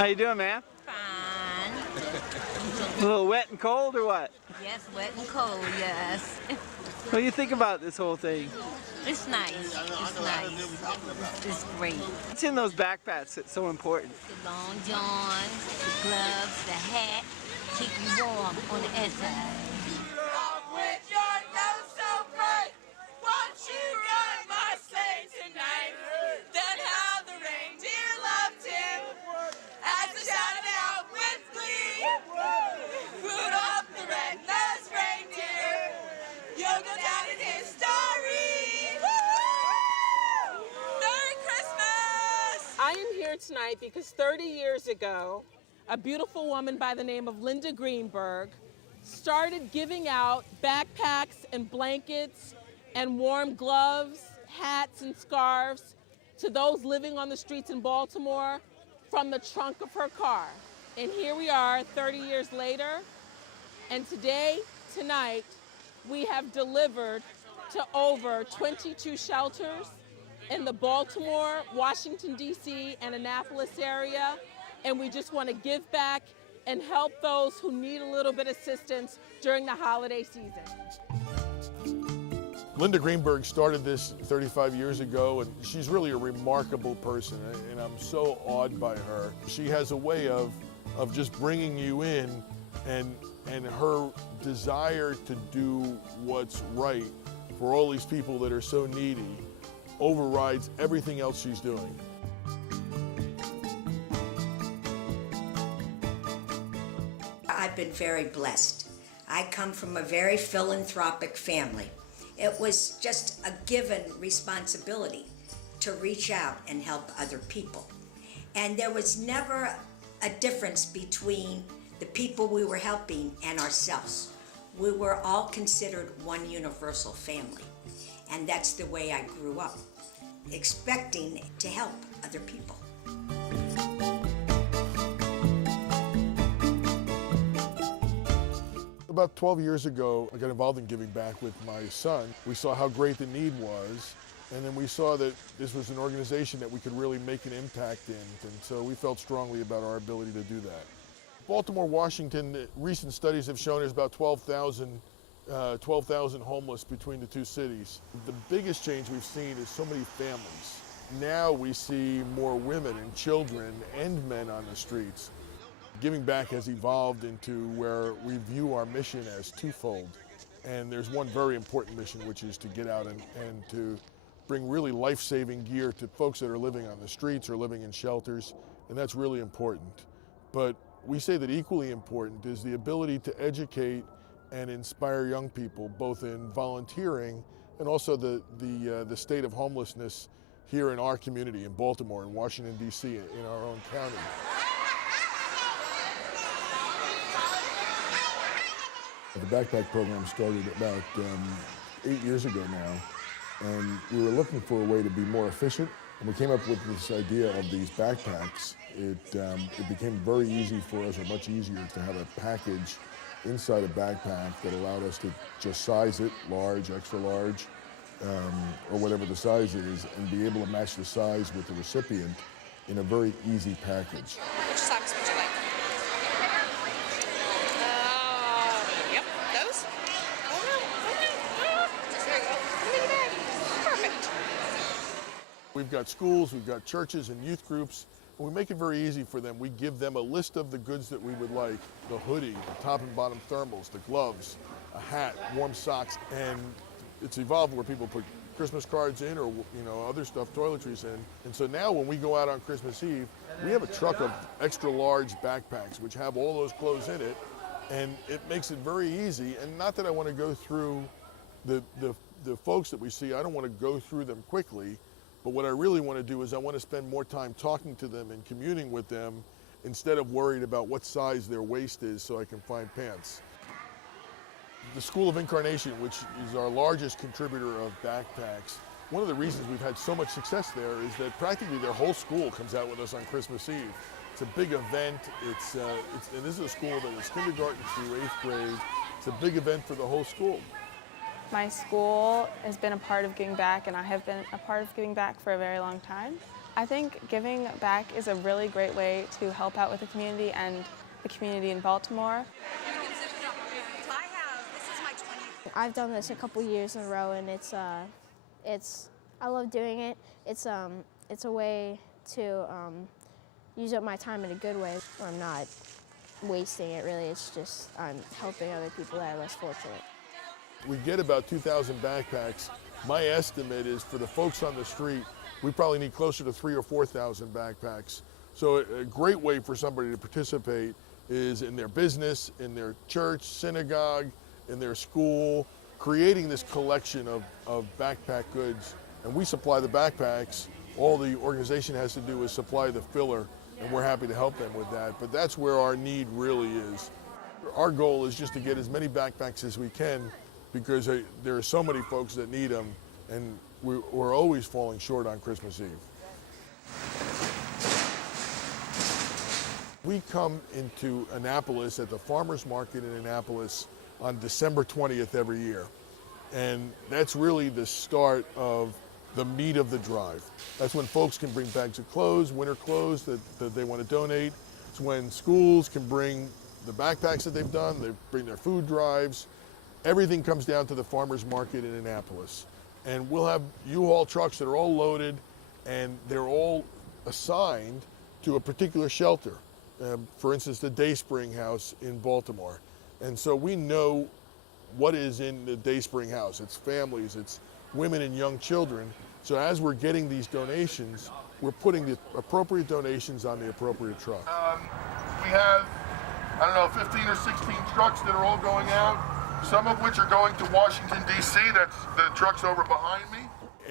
How you doing, man? Fine. A little wet and cold or what? Yes, wet and cold, yes. What do you think about this whole thing? It's nice. It's nice. It's great. What's in those backpacks that's so important? The long johns, the gloves, the hat, keep you warm on the inside. With your nose so bright, won't you ride my sleigh tonight? Then how the reindeer loved him as they shouted out with glee. Rudolph the red-nosed reindeer, you'll go down in history. Merry Christmas! I am here tonight because 30 years ago, a beautiful woman by the name of Linda Greenberg started giving out backpacks and blankets and warm gloves, hats and scarves to those living on the streets in Baltimore from the trunk of her car. And here we are 30 years later, and tonight, we have delivered to over 22 shelters in the Baltimore, Washington, D.C., and Annapolis area, and we just want to give back and help those who need a little bit of assistance during the holiday season. Linda Greenberg started this 35 years ago, and she's really a remarkable person, and I'm so awed by her. She has a way of just bringing you in, and her desire to do what's right for all these people that are so needy overrides everything else she's doing. I've been very blessed. I come from a very philanthropic family. It was just a given responsibility to reach out and help other people. And there was never a difference between the people we were helping and ourselves. We were all considered one universal family. And that's the way I grew up, expecting to help other people. About 12 years ago, I got involved in giving back with my son. We saw how great the need was, and then we saw that this was an organization that we could really make an impact in, and so we felt strongly about our ability to do that. Baltimore, Washington, recent studies have shown there's about 12,000 homeless between the two cities. The biggest change we've seen is so many families. Now we see more women and children and men on the streets. Giving back has evolved into where we view our mission as twofold. And there's one very important mission, which is to get out and to bring really life-saving gear to folks that are living on the streets or living in shelters, and that's really important. But we say that equally important is the ability to educate and inspire young people, both in volunteering and also the state of homelessness here in our community, in Baltimore, in Washington, D.C., in our own county. The backpack program started about 8 years ago now, and we were looking for a way to be more efficient, and we came up with this idea of these backpacks. It became very easy for us, or much easier, to have a package inside a backpack that allowed us to just size it, large, extra large, or whatever the size is, and be able to match the size with the recipient in a very easy package. Which socks would you like? Yep, those. There you go. Come in your bag. Perfect. We've got schools, we've got churches and youth groups, and we make it very easy for them. We give them a list of the goods that we would like: the hoodie, the top and bottom thermals, the gloves, a hat, warm socks, and it's evolved where people put Christmas cards in, or other stuff, toiletries in. And so now when we go out on Christmas Eve, we have a truck of extra large backpacks which have all those clothes in it, and it makes it very easy. And not that I want to go through the folks that we see, I don't want to go through them quickly, but what I really want to do is I want to spend more time talking to them and communing with them instead of worried about what size their waist is so I can find pants. The School of Incarnation, which is our largest contributor of backpacks, one of the reasons we've had so much success there is that practically their whole school comes out with us on Christmas Eve. It's a big event. And this is a school that is kindergarten through 8th grade. It's a big event for the whole school. My school has been a part of giving back, and I have been a part of giving back for a very long time. I think giving back is a really great way to help out with the community and the community in Baltimore. I've done this a couple years in a row, and I love doing it. It's a way to use up my time in a good way, where I'm not wasting it really. It's just I'm helping other people that are less fortunate. We get about 2,000 backpacks. My estimate is for the folks on the street, we probably need closer to 3,000 or 4,000 backpacks. So a great way for somebody to participate is in their business, in their church, synagogue, in their school, creating this collection of backpack goods. And we supply the backpacks. All the organization has to do is supply the filler, and we're happy to help them with that. But that's where our need really is. Our goal is just to get as many backpacks as we can, because there are so many folks that need them, and we're always falling short on Christmas Eve. We come into Annapolis at the farmers market in Annapolis on December 20th every year. And that's really the start of the meat of the drive. That's when folks can bring bags of clothes, winter clothes that they want to donate. It's when schools can bring the backpacks that they've done, they bring their food drives. Everything comes down to the farmers market in Annapolis. And we'll have U-Haul trucks that are all loaded, and they're all assigned to a particular shelter. For instance, the Dayspring House in Baltimore. And so we know what is in the Dayspring House. It's families, it's women and young children. So as we're getting these donations, we're putting the appropriate donations on the appropriate truck. We have, 15 or 16 trucks that are all going out, some of which are going to Washington, D.C. That's the trucks over behind me.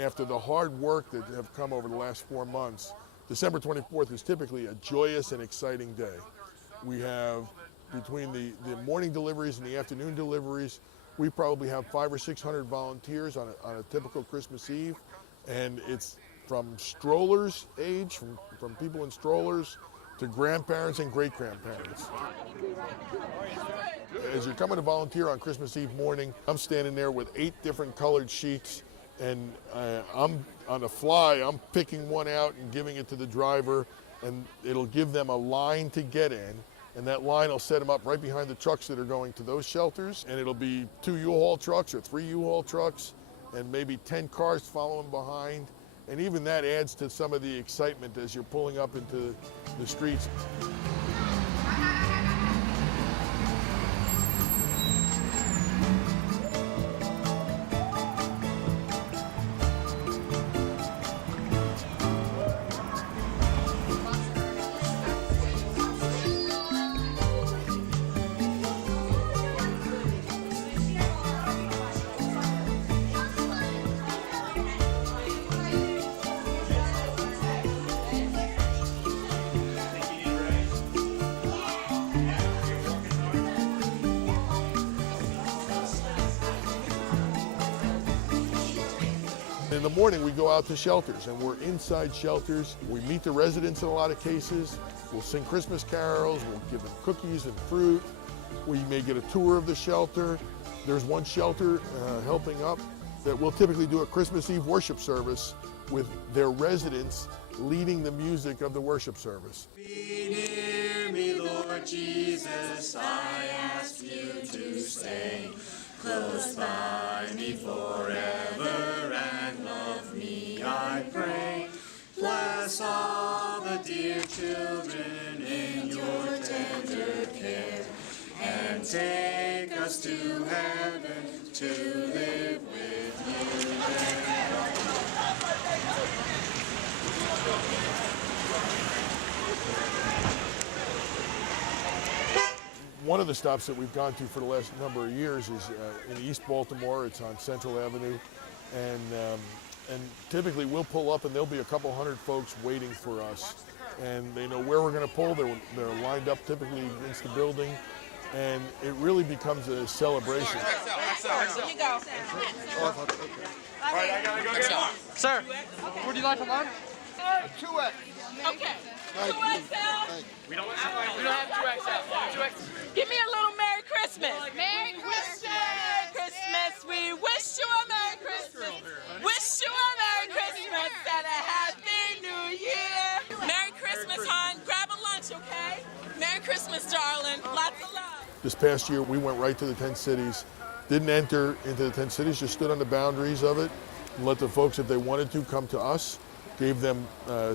After the hard work that have come over the last 4 months, December 24th is typically a joyous and exciting day. We have, between the morning deliveries and the afternoon deliveries, we probably have 500 or 600 volunteers on a typical Christmas Eve. And it's from strollers age, from people in strollers, to grandparents and great-grandparents. As you're coming to volunteer on Christmas Eve morning, I'm standing there with 8 different colored sheets, and I'm on the fly, I'm picking one out and giving it to the driver, and it'll give them a line to get in, and that line will set them up right behind the trucks that are going to those shelters, and it'll be 2 U-Haul trucks or 3 U-Haul trucks, and maybe 10 cars following behind. And even that adds to some of the excitement as you're pulling up into the streets. In the morning, we go out to shelters, and we're inside shelters. We meet the residents in a lot of cases. We'll sing Christmas carols. We'll give them cookies and fruit. We may get a tour of the shelter. There's one shelter helping up that will typically do a Christmas Eve worship service with their residents leading the music of the worship service. Be near me, Lord Jesus, I ask you to stay close by me forever and love me, I pray. Bless all the dear children in your tender care, and take us to heaven to live with you there. One of the stops that we've gone to for the last number of years is in East Baltimore. It's on Central Avenue, and typically we'll pull up and there'll be a couple hundred folks waiting for us, and they know where we're going to pull. They're lined up typically against the building, and it really becomes a celebration. You go. All right, I gotta go get one. Sir, would you like a lunch? 2X. Okay. 2XL. We don't have 2XL. 2XL. Give me a little Merry Christmas. Merry Christmas. Merry Christmas. We wish you a Merry Christmas. Wish you a Merry Christmas and a Happy New Year. Merry Christmas, darling. Lots of love. This past year, we went right to the tent cities, didn't enter into the tent cities, just stood on the boundaries of it and let the folks, if they wanted to, come to us, gave them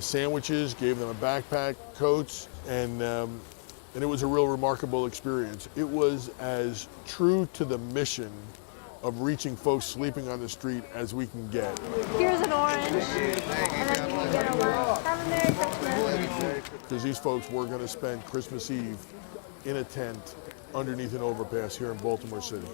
sandwiches, gave them a backpack, coats, and it was a real remarkable experience. It was as true to the mission of reaching folks sleeping on the street as we can get. Here's an orange, and then you can get a one. Have a Merry Christmas. Because these folks were going to spend Christmas Eve in a tent underneath an overpass here in Baltimore City.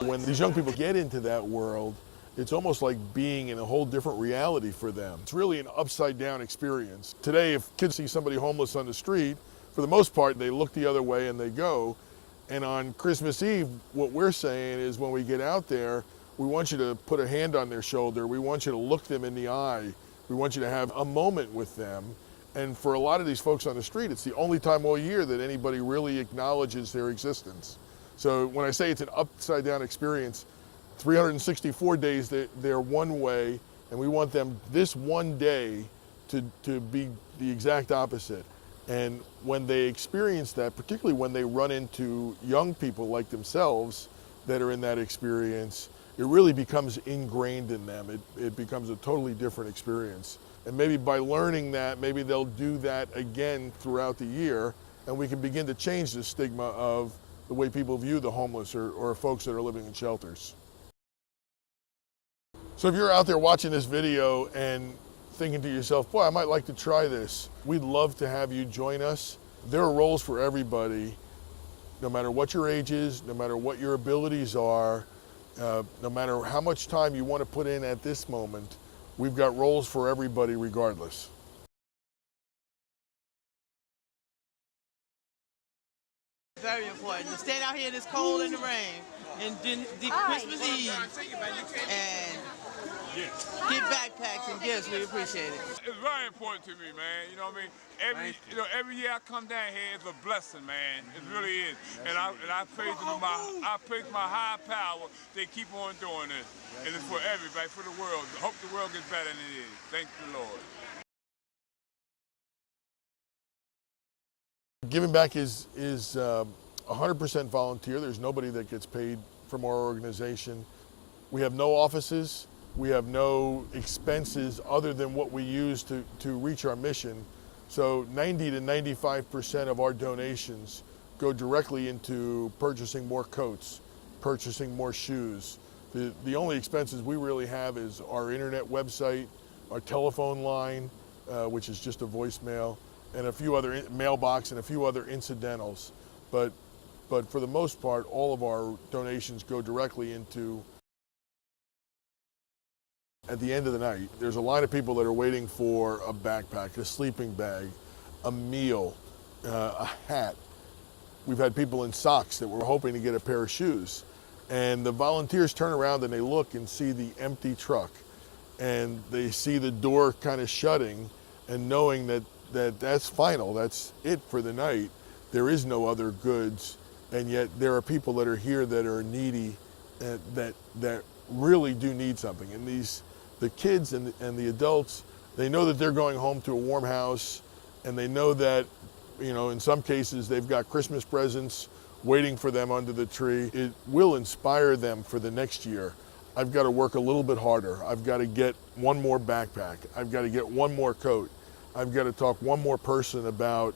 When these young people get into that world, it's almost like being in a whole different reality for them. It's really an upside down experience. Today, if kids see somebody homeless on the street, for the most part, they look the other way and they go. And on Christmas Eve, what we're saying is when we get out there, we want you to put a hand on their shoulder. We want you to look them in the eye. We want you to have a moment with them. And for a lot of these folks on the street, it's the only time all year that anybody really acknowledges their existence. So when I say it's an upside down experience, 364 days they're one way, and we want them this one day to be the exact opposite. And when they experience that, particularly when they run into young people like themselves that are in that experience, it really becomes ingrained in them. It becomes a totally different experience. And maybe by learning that, maybe they'll do that again throughout the year, and we can begin to change the stigma of the way people view the homeless or folks that are living in shelters. So if you're out there watching this video and thinking to yourself, boy, I might like to try this, we'd love to have you join us. There are roles for everybody, no matter what your age is, no matter what your abilities are, no matter how much time you want to put in at this moment, we've got roles for everybody regardless. Very important to stand out here in this cold and the rain and Christmas Eve and get backpacks and gifts. We appreciate it. It's very important to me, man. You know what I mean? Every year I come down here, it's a blessing, man. It really is. And I praise my high power. They keep on doing this, and it's for everybody, for the world. I hope the world gets better than it is. Thank the Lord. Giving back is 100% volunteer. There's nobody that gets paid from our organization. We have no offices. We have no expenses other than what we use to reach our mission. So 90 to 95% of our donations go directly into purchasing more coats, purchasing more shoes. The only expenses we really have is our internet website, our telephone line, which is just a voicemail, and a few other mailbox and a few other incidentals. But for the most part, all of our donations go directly into. At the end of the night, there's a line of people that are waiting for a backpack, a sleeping bag, a meal, a hat. We've had people in socks that were hoping to get a pair of shoes. And the volunteers turn around and they look and see the empty truck. And they see the door kind of shutting and knowing that's final, that's it for the night. There is no other goods. And yet there are people that are here that are needy, that really do need something. And the kids and the adults, they know that they're going home to a warm house, and they know that, in some cases they've got Christmas presents waiting for them under the tree. It will inspire them for the next year. I've got to work a little bit harder. I've got to get one more backpack. I've got to get one more coat. I've got to talk one more person about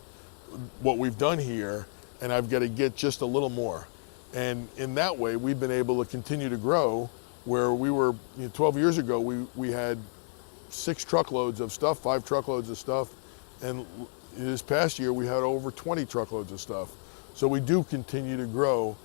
what we've done here, and I've got to get just a little more. And in that way, we've been able to continue to grow, where we were, 12 years ago, we had 6 truckloads of stuff, 5 truckloads of stuff, and this past year we had over 20 truckloads of stuff. So we do continue to grow